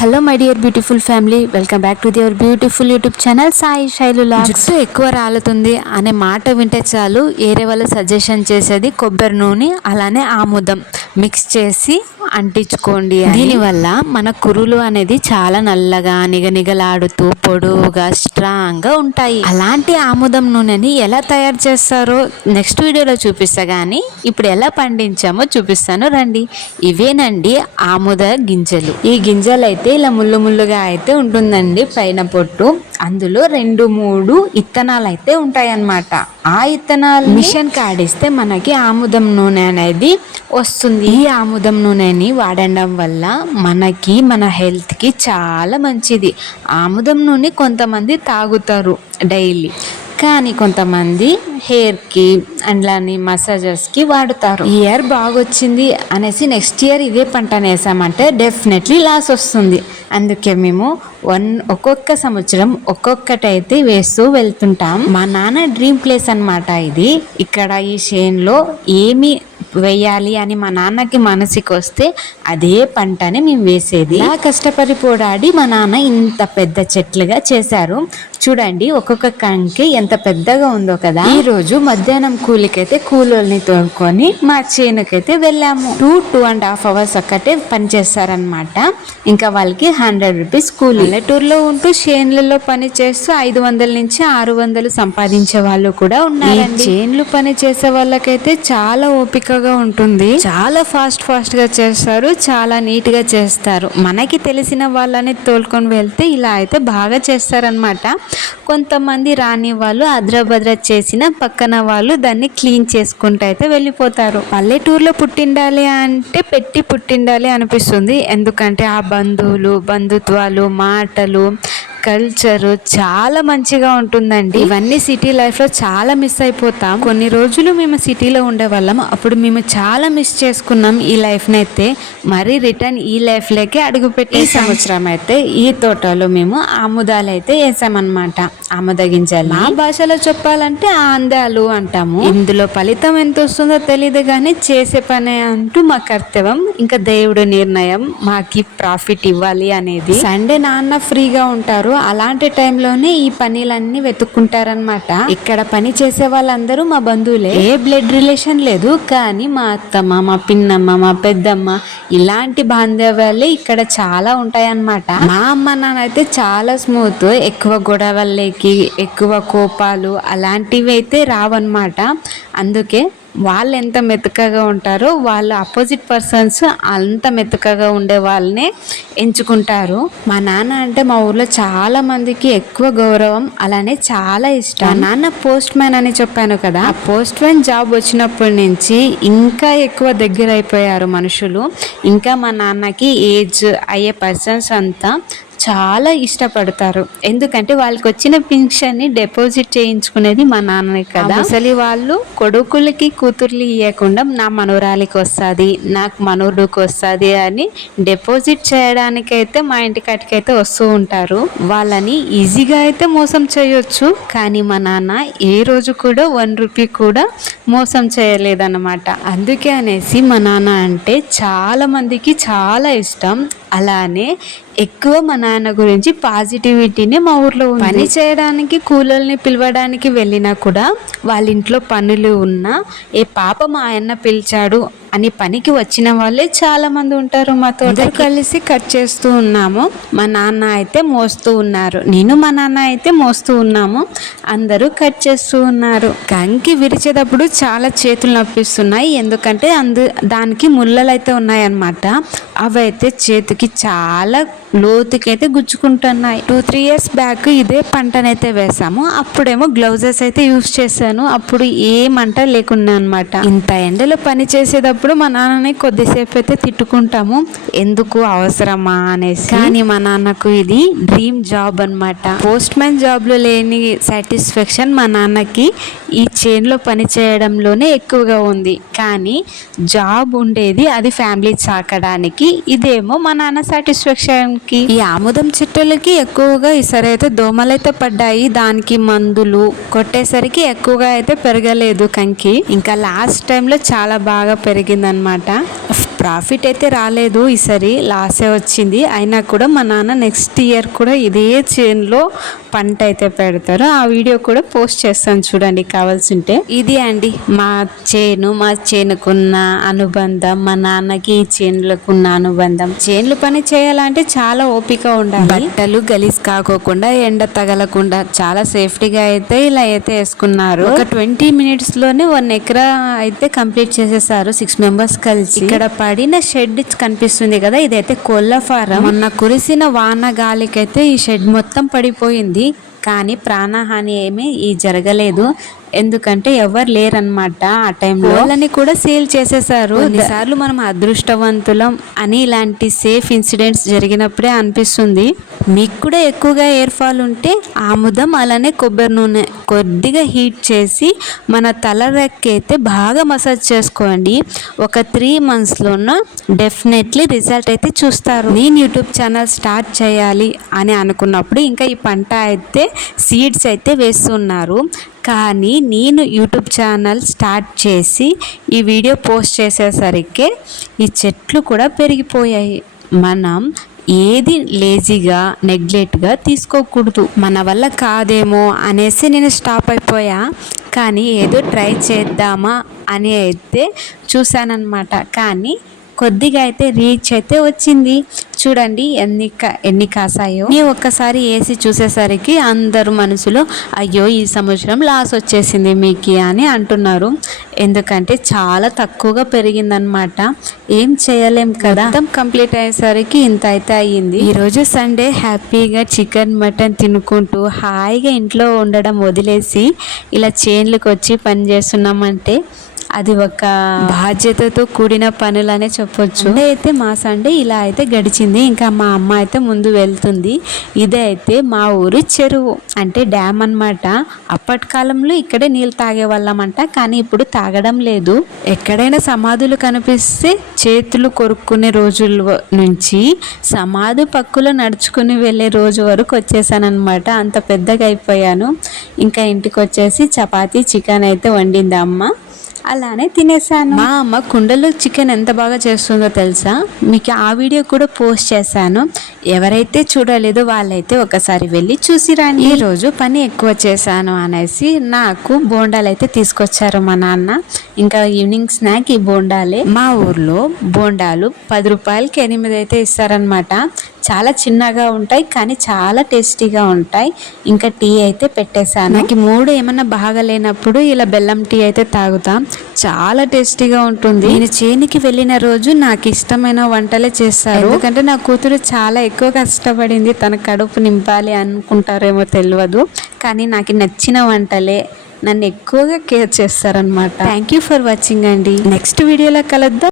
Hello my dear beautiful family welcome back to their beautiful YouTube channel Sai Shailu జుట్టు ఎక్కువ రాలుతుంది అనే మాట వింటే చాలు. ఏరే వాళ్ళు సజెషన్ చేసేది కొబ్బరి నూనె అలానే ఆముదం. మిక్స్ చేసి అంటించుకోండి దీనివల్ల మన కురులు అనేది చాలా నల్లగా నిగనిగలాడుతూ పొడవుగా స్ట్రాంగ్గా ఉంటాయి. అలాంటి ఆముదం నూనెని ఎలా తయారు చేస్తారో నెక్స్ట్ వీడియోలో చూపిస్తా కానీ ఇప్పుడు ఎలా పండించామో చూపిస్తాను రండి. ఇవేనండి ఆముద గింజలు. ఈ గింజలు అయితే ఇలా ముళ్ళు ముళ్ళుగా అయితే ఉంటుందండి పైన పొట్టు. అందులో రెండు మూడు ఇత్తనాలు అయితే ఉంటాయన్నమాట. ఆ ఇత్తనాలు మిషన్ కాడిస్తే మనకి ఆముదం నూనె అనేది వస్తుంది. ఈ ఆముదం నూనెని వాడడం వల్ల మనకి మన హెల్త్కి చాలా మంచిది. ఆముదం నూనె కొంతమంది తాగుతారు డైలీ. కానీ కొంతమంది హెయిర్కి అండ్లాని మసాజర్స్కి వాడుతారు. ఈ ఇయర్ బాగొచ్చింది అనేసి నెక్స్ట్ ఇయర్ ఇదే పంట వేసామంటే డెఫినెట్లీ లాస్ వస్తుంది. అందుకే మేము వన్ ఒక్కొక్క సంవత్సరం ఒక్కొక్కటైతే వేస్తూ వెళ్తుంటాం. మా నాన్న డ్రీమ్ ప్లేస్ అనమాట ఇది. ఇక్కడ ఈ షేన్లో ఏమి వేయాలి అని మా నాన్నకి మనసుకి వస్తే అదే పంటని మేము వేసేది. ఆ కష్టపడి పోరాడి మా నాన్న ఇంత పెద్ద చెట్లుగా చేశారు. చూడండి ఒక్కొక్క కంకి ఎంత పెద్దగా ఉందో కదా. ఈ రోజు మధ్యాహ్నం కూలికైతే కూలోల్ని తోడుకొని మా చేనుకైతే వెళ్ళాము. Two two and half hours ఒక్కటే పని చేస్తారనమాట ఇంకా వాళ్ళకి హండ్రెడ్ రూపీస్ కూలి. పల్లెటూరులో ఉంటూ చేన్లలో పని చేస్తూ ఐదు వందల నుంచి ఆరు వందలు సంపాదించే వాళ్ళు కూడా ఉన్నారు చేన్లు పని చేసే వాళ్ళకైతే చాలా ఓపికగా ఉంటుంది. చాలా ఫాస్ట్ ఫాస్ట్గా చేస్తారు చాలా నీట్గా చేస్తారు. మనకి తెలిసిన వాళ్ళని తోలుకొని వెళ్తే ఇలా అయితే బాగా చేస్తారనమాట కొంతమంది రాని వాళ్ళు అద్రభద్ర చేసిన పక్కన వాళ్ళు దాన్ని క్లీన్ చేసుకుంటూ అయితే వెళ్ళిపోతారు. పల్లెటూరులో పుట్టిండాలి అంటే పెట్టి పుట్టిండాలి అనిపిస్తుంది. ఎందుకంటే ఆ బంధువులు బంధుత్వాలు మాటలు కల్చర్ చాలా మంచిగా ఉంటుందండి. ఇవన్నీ సిటీ లైఫ్లో చాలా మిస్ అయిపోతాం. కొన్ని రోజులు మేము సిటీలో ఉండేవాళ్ళం. అప్పుడు మేము చాలా మిస్ చేసుకున్నాం ఈ లైఫ్ని అయితే. మరీ రిటర్న్ ఈ లైఫ్లోకి అడుగుపెట్టి ఈ సంవత్సరం అయితే ఈ తోటలో మేము ఆముదాలు అయితే వేసామన్నమాట. ఆముద గింజలు మా భాషలో చెప్పాలంటే ఆందాలు అంటాము. ఇందులో ఫలితం ఎంత వస్తుందో తెలియదు కానీ చేసే పని అంటూ మా కర్తవ్యం. ఇంకా దేవుడి నిర్ణయం మాకి ప్రాఫిట్ ఇవ్వాలి అనేది. సండే నాన్న ఫ్రీగా ఉంటారు. అలాంటి టైంలోనే ఈ పనులన్నీ వెతుక్కుంటారనమాట ఇక్కడ పని చేసే వాళ్ళందరూ మా బంధువులే. ఏ బ్లడ్ రిలేషన్ లేదు. కానీ మా అత్తమ్మ మా పిన్నమ్మ మా పెద్దమ్మ ఇలాంటి బాంధవ్యాలే ఇక్కడ చాలా ఉంటాయన్నమాట. మా అమ్మ నాన్నైతే చాలా స్మూత్. ఎక్కువ గొడవలకి ఎక్కువ కోపాలు అలాంటివి అయితే రావన్నమాట. అందుకే వాళ్ళు ఎంత మెతకగా ఉంటారో వాళ్ళు అపోజిట్ పర్సన్స్ అంత మెతకగా ఉండే వాళ్ళనే ఎంచుకుంటారు. మా నాన్న అంటే మా ఊర్లో చాలా మందికి ఎక్కువ గౌరవం అలానే చాలా ఇష్టం. మా నాన్న పోస్ట్ మ్యాన్ అని చెప్పాను కదా. ఆ పోస్ట్ మ్యాన్ జాబ్ వచ్చినప్పటి నుంచి ఇంకా ఎక్కువ దగ్గర అయిపోయారు మనుషులు. ఇంకా మా నాన్నకి ఏజ్ అయ్యే పర్సన్స్ అంతా చాలా ఇష్టపడతారు. ఎందుకంటే వాళ్ళకి వచ్చిన పింఛన్ని డిపాజిట్ చేయించుకునేది మా నాన్ననే కదా. అసలు వాళ్ళు కొడుకులకి కూతుర్లు ఇవ్వకుండా నా మనోరాలికి వస్తుంది నాకు మనోడుకి వస్తుంది అని డిపాజిట్ చేయడానికైతే మా ఇంటి కటికైతే వస్తూ ఉంటారు. వాళ్ళని ఈజీగా అయితే మోసం చేయొచ్చు కానీ మా నాన్న ఏ రోజు కూడా వన్ రూపీ కూడా మోసం చేయలేదన్నమాట. అందుకే అనేసి మా నాన్న అంటే చాలా మందికి చాలా ఇష్టం. అలానే ఎక్కువ మా నాన్న గురించి పాజిటివిటీని మా ఊర్లో పని చేయడానికి కూలల్ని పిలవడానికి వెళ్ళినా కూడా వాళ్ళ ఇంట్లో పనులు ఉన్నా ఏ పాప మా ఆయన పిలిచాడు అని పనికి వచ్చిన వాళ్ళే చాలా మంది ఉంటారు మాతో కలిసి కట్ చేస్తూ ఉన్నాము. మా నాన్న అయితే మోస్తూ ఉన్నారు. నేను మా నాన్న అయితే మోస్తూ ఉన్నాము. అందరూ కట్ చేస్తూ ఉన్నారు. కంకి విరిచేటప్పుడు చాలా చేతులు నొప్పిస్తున్నాయి. ఎందుకంటే అందు దానికి ముళ్ళలు అయితే ఉన్నాయన్నమాట. అవైతే చేతికి చాలా లోతుకైతే గుచ్చుకుంటున్నాయి. టూ త్రీ ఇయర్స్ బ్యాక్ ఇదే పంటనైతే వేసాము. అప్పుడేమో గ్లౌజెస్ అయితే యూస్ చేశాను. అప్పుడు ఏ మంట లేకున్నా అనమాట ఇంత ఎండలో పని చేసేటప్పుడు మా నాన్నని కొద్దిసేపు అయితే తిట్టుకుంటాము. ఎందుకు అవసరమా అనేసి? కానీ మా నాన్నకు ఇది డ్రీమ్ జాబ్ అనమాట పోస్ట్ మ్యాన్ జాబ్లో లేని సాటిస్ఫాక్షన్ మా నాన్నకి ఈ చేన్లో పని చేయడంలోనే ఎక్కువగా ఉంది. కానీ జాబ్ ఉండేది అది ఫ్యామిలీ సాకడానికి ఇదేమో మా నాన్న సాటిస్ఫాక్షన్కి ఈ ఆముదం చెట్టులకి ఎక్కువగా ఈసారి అయితే దోమలైతే పడ్డాయి. దానికి మందులు కొట్టేసరికి ఎక్కువగా అయితే పెరగలేదు కంకి. ఇంకా లాస్ట్ టైంలో చాలా బాగా దొరికిందనమాట ప్రాఫిట్ అయితే రాలేదు ఈసారి లాసే వచ్చింది. అయినా కూడా మా నాన్న నెక్స్ట్ ఇయర్ కూడా ఇదే చేనులో పంట అయితే పెడతారు. ఆ వీడియో కూడా పోస్ట్ చేస్తాను చూడండి కావాల్సింటే. ఇది అండి మా చేను మా చేనుకున్న అనుబంధం మా నాన్నకి ఈ చేనులకు ఉన్న అనుబంధం. చేనులు పని చేయాలంటే చాలా ఓపిక ఉండాలి. బట్టలు గలీజ్ కాకోకుండా ఎండ తగలకుండా చాలా సేఫ్టీగా అయితే ఇలా అయితే వేసుకున్నారు. ఒక ట్వంటీ మినిట్స్లోనే వన్ ఎకరా అయితే కంప్లీట్ చేసేసారు సిక్స్ మెంబర్స్ కలిసి. ఇక్కడ పడిన షెడ్ కనిపిస్తుంది కదా ఇదైతే కోళ్ళ ఫారం. మొన్న కురిసిన వాన గాలికైతే ఈ షెడ్ మొత్తం పడిపోయింది. కానీ ప్రాణహాని ఏమీ ఈ జరగలేదు. ఎందుకంటే ఎవరు లేరనమాట ఆ టైంలో వాళ్ళని కూడా సేల్ చేసేసారు కొన్నిసార్లు మనం అదృష్టవంతులం అని ఇలాంటి సేఫ్ ఇన్సిడెంట్స్ జరిగినప్పుడే అనిపిస్తుంది. మీకు కూడా ఎక్కువగా ఎయిర్ ఫాల్ ఉంటే ఆముదం అలానే కొబ్బరి నూనె కొద్దిగా హీట్ చేసి మన తల రెక్కైతే బాగా మసాజ్ చేసుకోండి. ఒక త్రీ మంత్స్లోనూ డెఫినెట్లీ రిజల్ట్ అయితే చూస్తారు. నేను యూట్యూబ్ ఛానల్ స్టార్ట్ చేయాలి అని అనుకున్నప్పుడు ఇంకా ఈ పంట అయితే సీడ్స్ అయితే వేస్తున్నారు. కానీ నేను యూట్యూబ్ ఛానల్ స్టార్ట్ చేసి ఈ వీడియో పోస్ట్ చేసేసరికి ఈ చెట్లు కూడా పెరిగిపోయాయి. మనం ఏది లేజీగా నెగ్లెక్ట్గా తీసుకోకూడదు. మన వల్ల కాదేమో అనేసి నేను స్టాప్ అయిపోయా. కానీ ఏదో ట్రై చేద్దామా అని అయితే చూశానన్నమాట. కానీ కొద్దిగా అయితే రీచ్ అయితే వచ్చింది. చూడండి ఎన్ని ఎన్ని కాసాయో. నీ ఒక్కసారి వేసి చూసేసరికి అందరు మనసులో అయ్యో ఈ సంవత్సరం లాస్ వచ్చేసింది మీకు అని అంటున్నారు. ఎందుకంటే చాలా తక్కువగా పెరిగిందనమాట ఏం చేయలేం కదా. మొత్తం కంప్లీట్ అయ్యేసరికి ఇంత అయితే అయ్యింది. ఈరోజు సండే హ్యాపీగా చికెన్ మటన్ తినుకుంటూ హాయిగా ఇంట్లో ఉండడం వదిలేసి ఇలా చేన్లకు వచ్చి పని చేస్తున్నామంటే అది ఒక బాధ్యతతో కూడిన పనులనే చెప్పొచ్చు. అయితే మా సండే ఇలా అయితే గడిచింది. ఇంకా మా అమ్మ అయితే ముందు వెళ్తుంది. ఇదే అయితే మా ఊరు చెరువు. అంటే డ్యామ్ అనమాట అప్పటి కాలంలో ఇక్కడే నీళ్ళు తాగేవాళ్ళమంట. కానీ ఇప్పుడు తాగడం లేదు. ఎక్కడైనా సమాధులు కనిపిస్తే చేతులు కొరుక్కునే రోజుల నుంచి సమాధి పక్కులో నడుచుకుని వెళ్ళే రోజు వరకు వచ్చేసానమాట అంత పెద్దగా అయిపోయాను. ఇంకా ఇంటికి వచ్చేసి చపాతీ చికెన్ అయితే వండింది అమ్మ. అలానే తినేసాను. మా అమ్మ కుండలో చికెన్ ఎంత బాగా చేస్తుందో తెలుసా? మీకు ఆ వీడియో కూడా పోస్ట్ చేశాను. ఎవరైతే చూడలేదో వాళ్ళైతే ఒకసారి వెళ్ళి చూసి రాండి. ఈరోజు పని ఎక్కువ చేశాను అనేసి నాకు బోండాలు అయితే తీసుకొచ్చారు మా నాన్న. ఇంకా ఈవినింగ్ స్నాక్ ఈ బోండాలే. మా ఊర్లో బోండాలు పది రూపాయలకి ఎనిమిది అయితే ఇస్తారనమాట చాలా చిన్నగా ఉంటాయి కానీ చాలా టేస్టీగా ఉంటాయి. ఇంకా టీ అయితే పెట్టేశాను. నాకు మూడు ఏమన్నా బాగాలేనప్పుడు ఇలా బెల్లం టీ అయితే తాగుతాం. చాలా టేస్టీగా ఉంటుంది. నేను చేనికి వెళ్ళిన రోజు నాకు ఇష్టమైన వంటలే చేస్తారు. ఎందుకంటే నా కూతురు చాలా ఎక్కువ కష్టపడింది. తన కడుపు నింపాలి అనుకుంటారేమో తెలియదు కానీ నాకు నచ్చిన వంటలే నన్ను ఎక్కువగా కేర్ చేస్తారనమాట థ్యాంక్ యూ ఫర్ వాచింగ్ అండి. నెక్స్ట్ వీడియోలో కలుద్దాం.